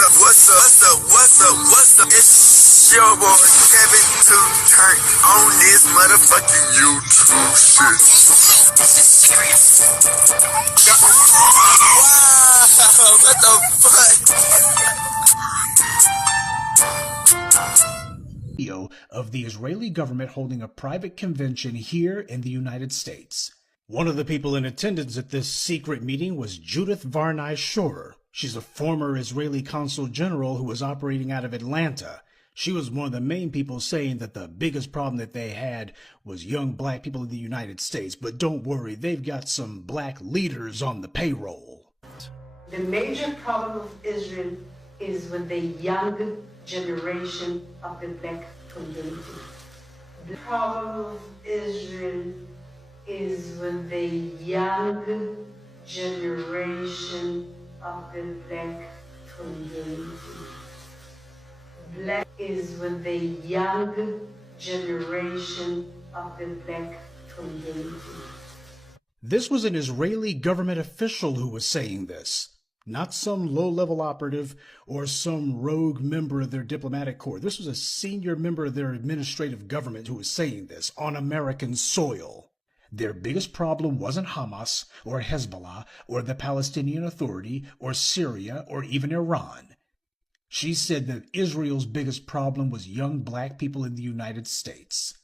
What's up? It's your boy Kevin to turn on this motherfucking YouTube shit. This is serious. Wow, what the fuck? Video of the Israeli government holding a private convention here in the United States. One of the people in attendance at this secret meeting was Judith Varney Shorer. She's a former Israeli consul general who was operating out of Atlanta. She was one of the main people saying that the biggest problem that they had was young black people in the United States. But don't worry, they've got some black leaders on the payroll. The major problem of Israel is with the young generation of the black community. The problem of Israel is with the young generation of the black community. Black is with the young generation of the black community. This was an Israeli government official who was saying this, not some low-level operative or some rogue member of their diplomatic corps. This was a senior member of their administrative government who was saying this on American soil. Their biggest problem wasn't Hamas or Hezbollah or the Palestinian Authority or Syria or even Iran. She said that Israel's biggest problem was young black people in the United States.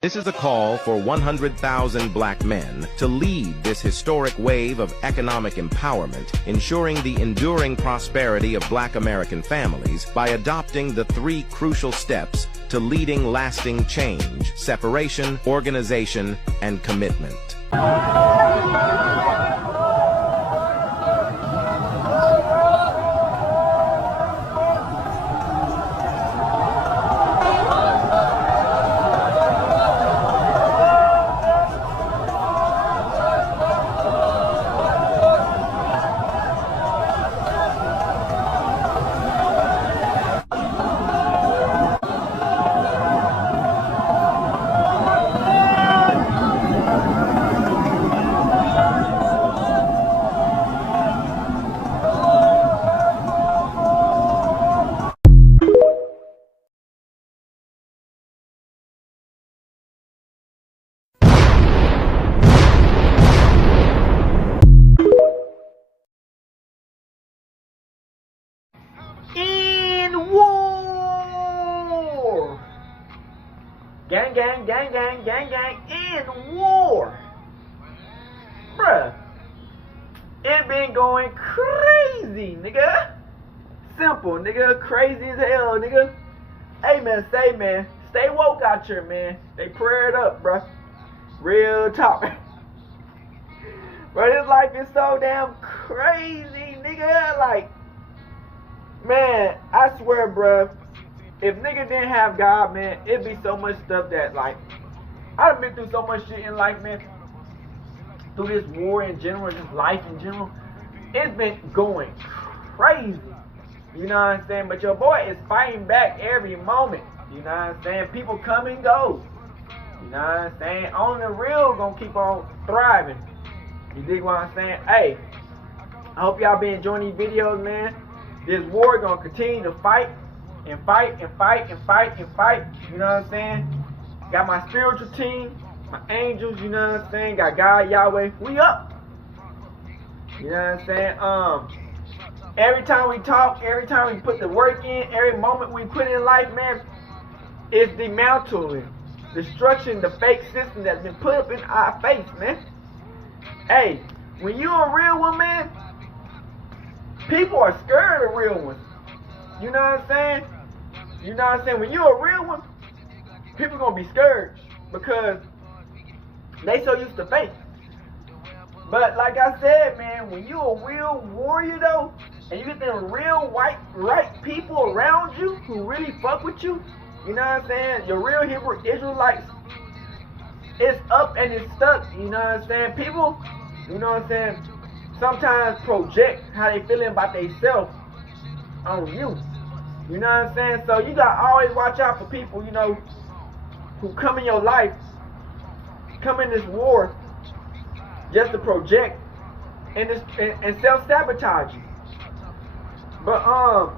This is a call for 100,000 black men to lead this historic wave of economic empowerment, ensuring the enduring prosperity of black American families by adopting the 3 crucial steps to leading lasting change: separation, organization, and commitment. Gang, in war. Bruh, it been going crazy, nigga. Simple, nigga. Crazy as hell, nigga. Hey, man, stay woke out here, man. Stay prayed up, bruh. Real talk. Bro, this life is so damn crazy, nigga. Like, man, I swear, bruh, if nigga didn't have God, man, it'd be so much stuff that, like, I've been through so much shit in life, man. Through this war in general, just life in general. It's been going crazy. You know what I'm saying? But your boy is fighting back every moment. You know what I'm saying? People come and go. You know what I'm saying? Only the real gonna keep on thriving. You dig what I'm saying? Hey, I hope y'all been enjoying these videos, man. This war gonna continue to fight and fight and fight and fight and fight. You know what I'm saying? Got my spiritual team, my angels, you know what I'm saying? Got God, Yahweh. We up. You know what I'm saying? Every time we talk, every time we put the work in, every moment we put in life, man, is dismantling, destruction, the fake system that's been put up in our face, man. Hey, when you a real one, man, people are scared of real ones. You know what I'm saying? You know what I'm saying? When you a real one, people gonna be scared because they so used to fake. But like I said, man, when you a real warrior though, and you get them real right people around you who really fuck with you, you know what I'm saying? Your real Hebrew Israelites, it's up and it's stuck, you know what I'm saying? People, you know what I'm saying, sometimes project how they feeling about themselves on you. You know what I'm saying? So you gotta always watch out for people, you know, who come in your life, come in this war just to project and self-sabotage you. But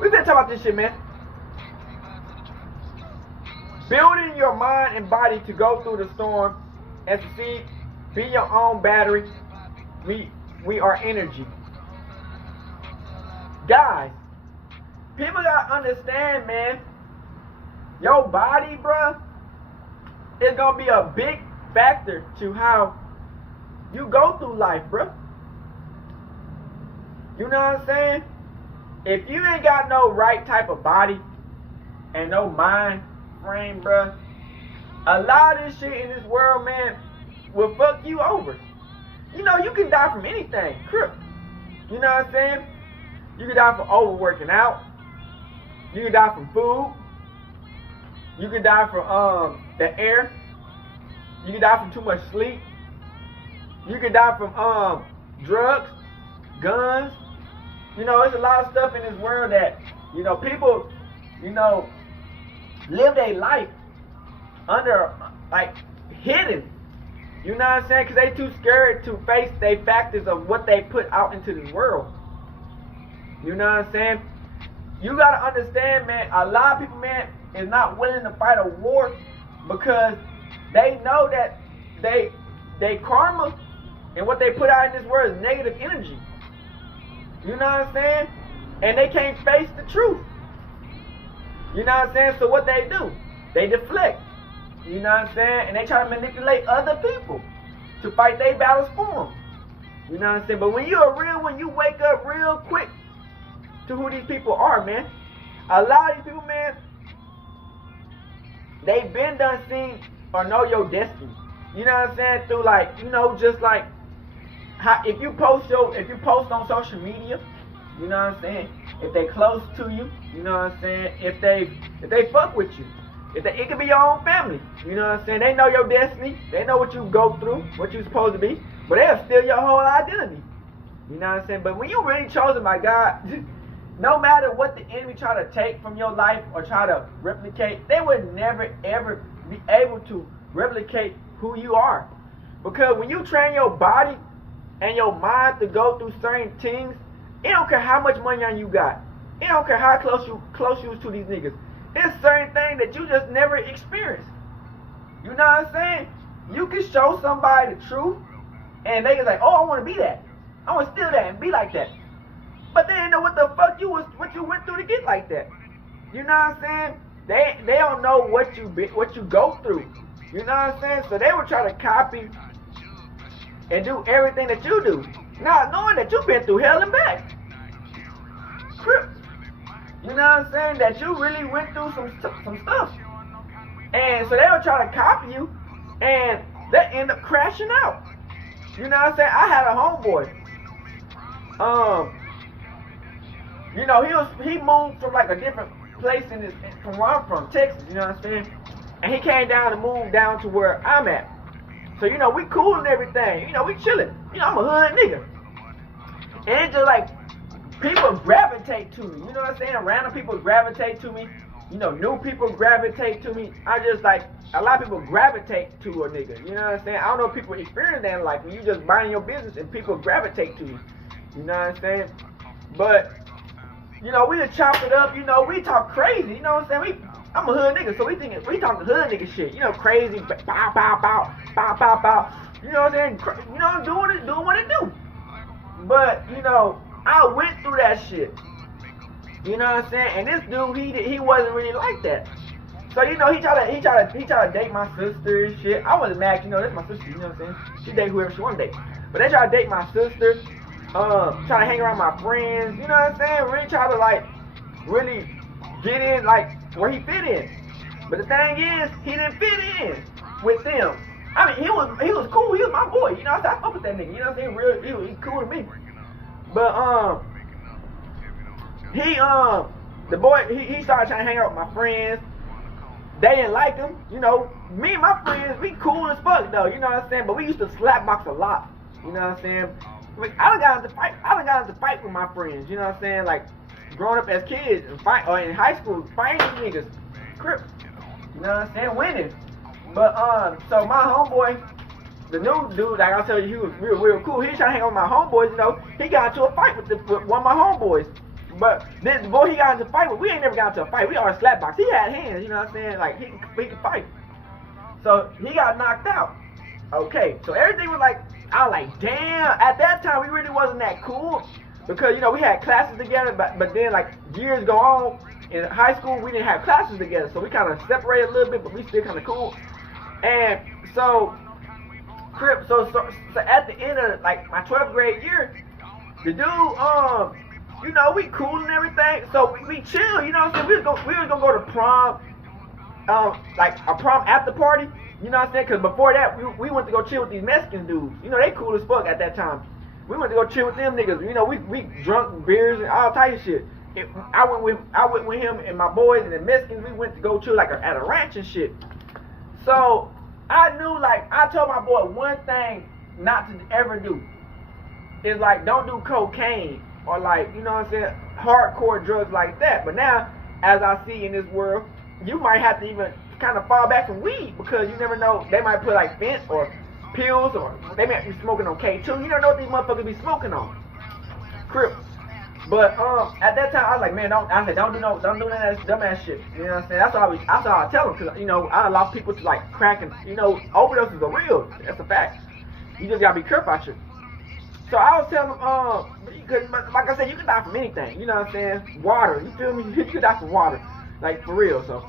we've been talking about this shit, man. Building your mind and body to go through the storm and succeed. Be your own battery. We are energy. Guys, people gotta understand, man. Your body, bruh, is gonna be a big factor to how you go through life, bruh. You know what I'm saying? If you ain't got no right type of body and no mind frame, bruh, a lot of this shit in this world, man, will fuck you over. You know, you can die from anything. Crip. You know what I'm saying? You can die from overworking out. You can die from food. You can die from the air. You can die from too much sleep. You can die from drugs, guns. You know, there's a lot of stuff in this world that, you know, people, you know, live their life under, like, hidden. You know what I'm saying? Because they too scared to face the factors of what they put out into this world. You know what I'm saying? You got to understand, man, a lot of people, man, is not willing to fight a war because they know that they karma and what they put out in this world is negative energy. You know what I'm saying? And they can't face the truth. You know what I'm saying? So what they do? They deflect. You know what I'm saying? And they try to manipulate other people to fight their battles for them. You know what I'm saying? But when you're a real one, you wake up real quick to who these people are, man. A lot of these people, man, they've been done seen or know your destiny. You know what I'm saying? Through, like, you know, just like how if you post on social media, you know what I'm saying? If they close to you, you know what I'm saying? If they fuck with you, it could be your own family. You know what I'm saying? They know your destiny. They know what you go through, what you're supposed to be, but they'll steal your whole identity. You know what I'm saying? But when you're really chosen by God, no matter what the enemy try to take from your life or try to replicate, they would never ever be able to replicate who you are. Because when you train your body and your mind to go through certain things, it don't care how much money you got. It don't care how close you was to these niggas. There's certain things that you just never experienced. You know what I'm saying? You can show somebody the truth and they can say, oh, I want to be that. I want to steal that and be like that. But they didn't know what the fuck what you went through to get like that. You know what I'm saying? They don't know what you go through. You know what I'm saying? So they will try to copy and do everything that you do, not knowing that you've been through hell and back. Crip. You know what I'm saying? That you really went through some stuff. And so they'll try to copy you and they end up crashing out. You know what I'm saying? I had a homeboy. You know, he moved from like a different place from where I'm from, Texas, you know what I'm saying? And he came down to move down to where I'm at. So, you know, we cool and everything. You know, we chilling. You know, I'm a hood nigga. And it's just like, people gravitate to me. You know what I'm saying? Random people gravitate to me. You know, new people gravitate to me. I just like, a lot of people gravitate to a nigga. You know what I'm saying? I don't know if people experience that in life. When you just minding your business and people gravitate to you. You know what I'm saying? But, you know, we just chop it up. You know, we talk crazy. You know what I'm saying? I'm a hood nigga, so we talking hood nigga shit. You know, crazy, bow, bow, bow, bow, bow, bow. You know what I'm saying? You know, doing what it do. But, you know, I went through that shit. You know what I'm saying? And this dude, he wasn't really like that. So he tried to date my sister and shit. I wasn't mad, that's my sister, you know what I'm saying? She date whoever she wanna date. But they tried to date my sister, try to hang around my friends, you know what I'm saying? Really try to really get in where he fit in. But the thing is, he didn't fit in with them. I mean, he was cool, he was my boy, you know what I'm saying? I fuck with that nigga, you know what I'm saying? He cool to me. But the boy, he started trying to hang out with my friends. They didn't like him, me and my friends, we cool as fuck though, you know what I'm saying? But we used to slap box a lot, you know what I'm saying? I done got into fight with my friends, you know what I'm saying? Like, growing up as kids and fight, or in high school, fighting niggas, crip, you know what I'm saying? Winning. But so my homeboy, the new dude, like I tell you, he was real cool. He was trying to hang out with my homeboys, he got into a fight with one of my homeboys. But then the boy he got into a fight with, we ain't never got into a fight. We always slap box. He had hands, you know what I'm saying? Like, he could fight. So he got knocked out. Okay, so everything was I was like, damn. At that time, we really wasn't that cool. Because, we had classes together, but then, years go on, in high school, we didn't have classes together. So we kind of separated a little bit, but we still kind of cool. And so, so at the end of, my 12th grade year, the dude, we cool and everything, so we chill, you know what I'm saying? We was gonna go to prom, a prom after party, you know what I'm saying? Because before that, we went to go chill with these Mexican dudes. They cool as fuck at that time. We went to go chill with them niggas. We drunk beers and all type of shit. I went with him and my boys and the Mexicans. We went to go chill at a ranch and shit. So I knew, I told my boy one thing not to ever do is don't do cocaine. Or you know what I'm saying, hardcore drugs like that. But now, as I see in this world, you might have to even kind of fall back from weed because you never know. They might put fent or pills, or they might be smoking on K2. You never know what these motherfuckers be smoking on. Crip. But at that time, I was like, man, don't do none of that dumbass shit. You know what I'm saying? That's all I tell them, because I lost people to crack and overdoses are real. That's a fact. You just gotta be careful out here. So I was telling them, because like I said, you can die from anything, you know what I'm saying? Water, you feel me? You can die from water, for real. So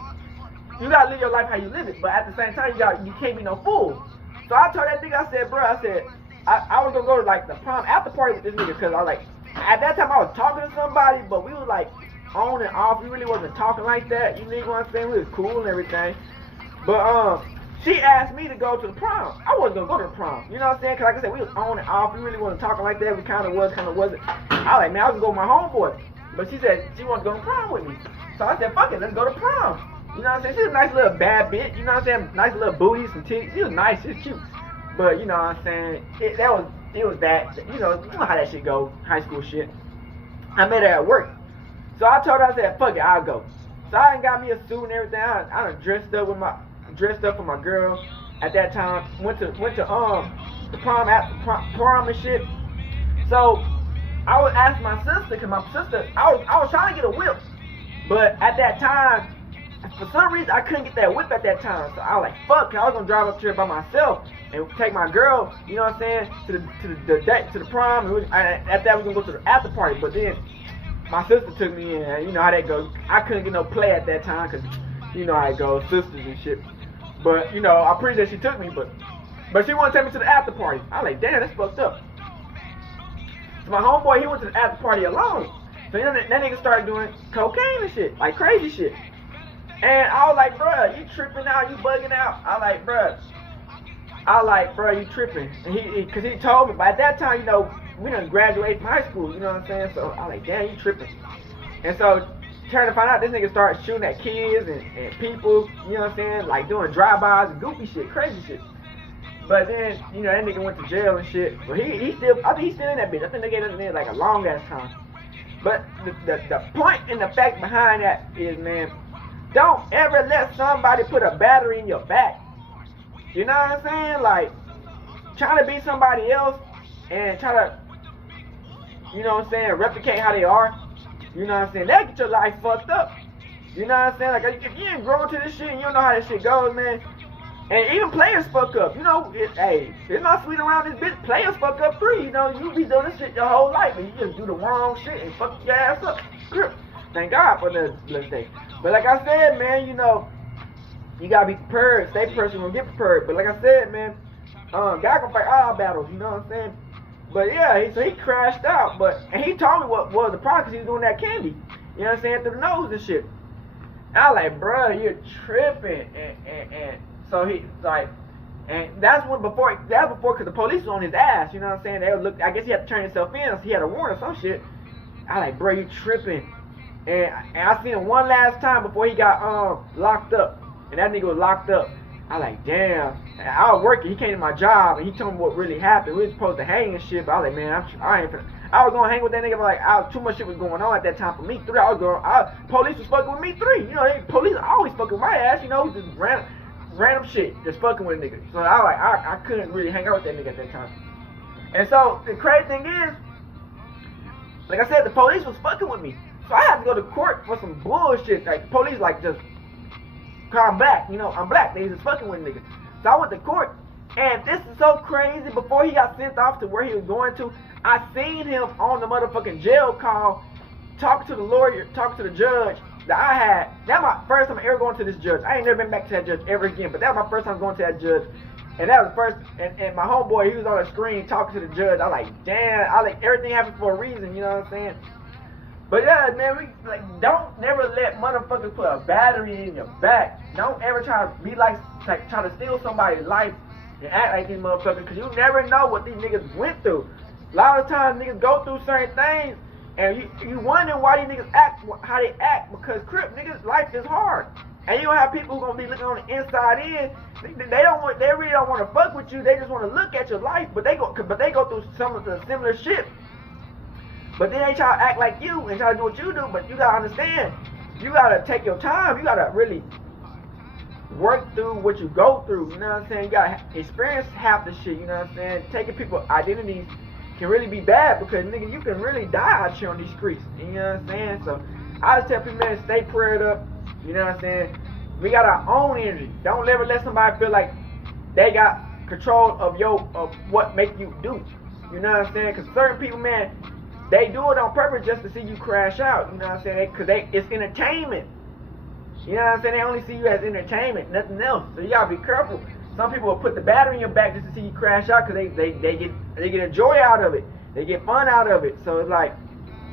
you gotta live your life how you live it, but at the same time, you can't be no fool. So I told that nigga, I said, bro, I was gonna go to the prom after party with this nigga, because I was at that time I was talking to somebody, but we was on and off. We really wasn't talking like that. You know what I'm saying? We was cool and everything, but she asked me to go to the prom. I wasn't going to go to the prom. You know what I'm saying? Because like I said, we was on and off. We really wasn't talking like that. We kind of was, kind of wasn't. I was man, I was going to go with my homeboy. But she said she wanted to go to prom with me. So I said, fuck it, let's go to prom. You know what I'm saying? She's a nice little bad bitch. You know what I'm saying? Nice little booty, some titties. She was nice. She was cute. But you know what I'm saying? It was that. You know how that shit go. High school shit. I met her at work. So I told her, I said, fuck it, I'll go. So I done got me a suit and everything. I done dressed up for my girl. At that time, went to the prom and shit. So I would ask my sister, cause my sister, I was trying to get a whip, but at that time, for some reason I couldn't get that whip at that time. So I was like, fuck, I was gonna drive up here by myself and take my girl, you know what I'm saying, to the prom. At that we gonna go to the after party, but then my sister took me in. And you know how that goes. I couldn't get no play at that time, cause you know how it goes, sisters and shit. But, I appreciate she took me, but she wanted to take me to the after party. I was like, damn, that's fucked up. So my homeboy, he went to the after party alone. So that nigga started doing cocaine and shit, crazy shit. And I was like, bruh, you tripping out, you bugging out. I was like, bruh, you tripping. And cause he told me, but at that time, we done graduated from high school, you know what I'm saying? So I was like, damn, you tripping. And so, trying to find out, this nigga started shooting at kids and people, you know what I'm saying, doing drive-bys and goofy shit, crazy shit. But then, that nigga went to jail and shit. But I think he's still in that bitch. I think they gave him in a long ass time. But the point and the fact behind that is, man, don't ever let somebody put a battery in your back. You know what I'm saying? Trying to be somebody else and try to, replicate how they are. You know what I'm saying? That get your life fucked up. You know what I'm saying? If you ain't growing to this shit and you don't know how this shit goes, man. And even players fuck up. It's not sweet around this bitch. Players fuck up free. You be doing this shit your whole life and you just do the wrong shit and fuck your ass up. Thank God for the blessed day. But like I said, man, you gotta be prepared. Stay prepared, you're gonna get prepared. But like I said, man, God gonna fight all battles, you know what I'm saying? But yeah, so he crashed out, and he told me what was the problem, because he was doing that candy, you know what I'm saying, through the nose and shit. And I was like, bruh, you're tripping, and so he like, and that's before, because the police was on his ass, you know what I'm saying, they would look, I guess he had to turn himself in, so he had a warrant or some shit. I was like, bro, you tripping, and I seen him one last time before he got locked up, and that nigga was locked up. I like, damn. And I was working. He came to my job and he told me what really happened. We was supposed to hang and shit, but I was like, man, I was gonna hang with that nigga, but like, too much shit was going on at that time for me. Police was fucking with me 3. You know, police always fucking with my ass. You know, just random shit, just fucking with a nigga. So I was like, I couldn't really hang out with that nigga at that time. And so the crazy thing is, like I said, the police was fucking with me. So I had to go to court for some bullshit. Like the police, like just. I'm black, you know, I'm black. They just fucking with niggas. So I went to court, and this is so crazy. Before he got sent off to where he was going to, I seen him on the motherfucking jail call, talking to the lawyer, talking to the judge that I had. That was my first time ever going to this judge. I ain't never been back to that judge ever again, but that was my first time going to that judge. And that was the first, and my homeboy, he was on the screen talking to the judge. I like, damn, everything happened for a reason, you know what I'm saying? But yeah, man, don't never let motherfuckers put a battery in your back. Don't ever try to be like try to steal somebody's life and act like these motherfuckers, because you never know what these niggas went through. A lot of times niggas go through certain things, and you wonder why these niggas act how they act, because niggas' life is hard. And you gonna have people who gonna be looking on the inside in. They really don't want to fuck with you. They just want to look at your life, but they go through some of the similar shit. But then they try to act like you and try to do what you do. But you gotta understand, you gotta take your time. You gotta really work through what you go through. You know what I'm saying? You gotta experience half the shit. You know what I'm saying? Taking people's identities can really be bad, because nigga, you can really die out here on these streets. You know what I'm saying? So I just tell people, man, stay prayed up. You know what I'm saying? We got our own energy. Don't ever let somebody feel like they got control of what make you do. You know what I'm saying? Because certain people, man, they do it on purpose just to see you crash out. You know what I'm saying? Because it's entertainment. You know what I'm saying? They only see you as entertainment, nothing else. So you gotta be careful. Some people will put the battery in your back just to see you crash out, because they get a joy out of it. They get fun out of it. So it's like,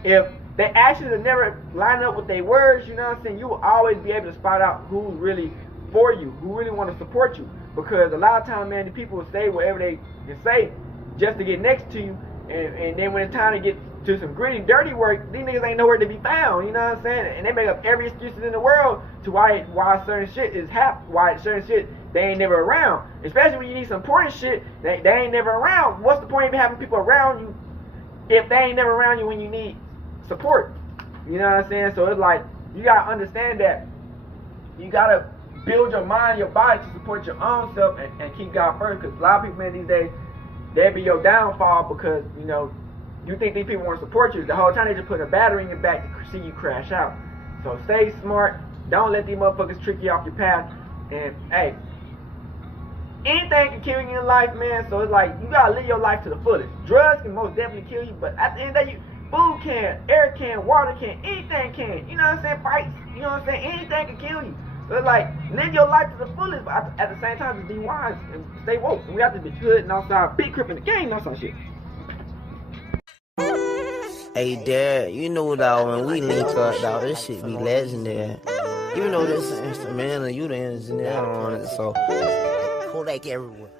if their actions are never line up with their words, you know what I'm saying, you will always be able to spot out who's really for you, who really want to support you. Because a lot of times, man, the people will say whatever they can say just to get next to you, and then when it's time to get to some gritty, dirty work, these niggas ain't nowhere to be found, you know what I'm saying? And they make up every excuse in the world to why certain shit is why certain shit they ain't never around. Especially when you need some important shit, they ain't never around. What's the point of having people around you if they ain't never around you when you need support? You know what I'm saying? So it's like, you gotta understand that you gotta build your mind, your body to support your own self and keep God first. Because a lot of people, man, these days, they be your downfall, because, you know, you think these people want to support you. The whole time they just put a battery in your back to see you crash out. So stay smart. Don't let these motherfuckers trick you off your path. And hey, anything can kill you in life, man. So it's like, you gotta live your life to the fullest. Drugs can most definitely kill you, but at the end of the day, food can, air can, water can, anything can. You know what I'm saying? Fights. You know what I'm saying? Anything can kill you. So it's like, live your life to the fullest, but at the same time, just be wise and stay woke. And we have to be good and outside, big crip in the game, and outside shit. Hey, Dad, you know, dog, when we link up, dog, this shit be legendary. You know this instrumental, you the engineer on it, so Kodak everywhere.